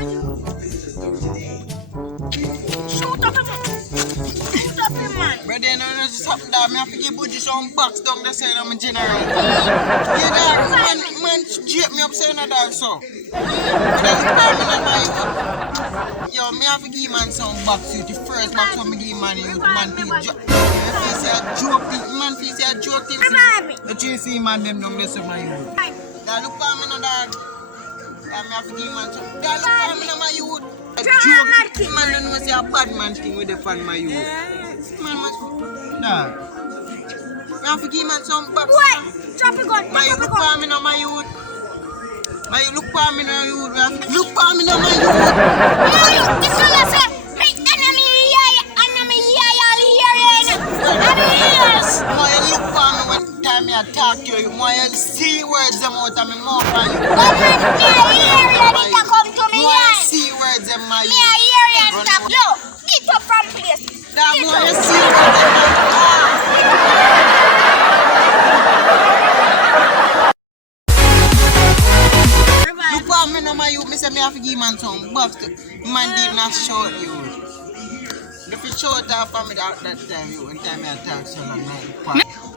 Shoot up him, man. Shoot up him, man. But then there's something that I have to give Budgie some box down the side of my general. Yeah, dog, man, jape me up saying that dog so. But that's the time in my youth. Yo, me have to give man some box you. The first box when me give man you, man feel joke. If you say a joke, man feel say a joke thing. The JC man them down the side of my youth. Dog, look for me no dog. I have to give man some. Dog, look for me no my youth. A joke, man don't know say a bad man thing with the fan my youth. Man must, dog. I have to give man some box. Wait, drop a gun. My look for me no my youth. My look for me no youth. Look for me no my youth. My youth, this one say, me enemy here, all here. Yes. My look for me when time I talk to you. My see words them out of my mouth and you. Come on, me here, you need to come to me. My see words them my Me here, you stop. Yo, get up from place. that boy see words them my look for me no my youth. Me say me have to give man some bucks. Man did not short you. If you short off for me that time you when time I talk so long.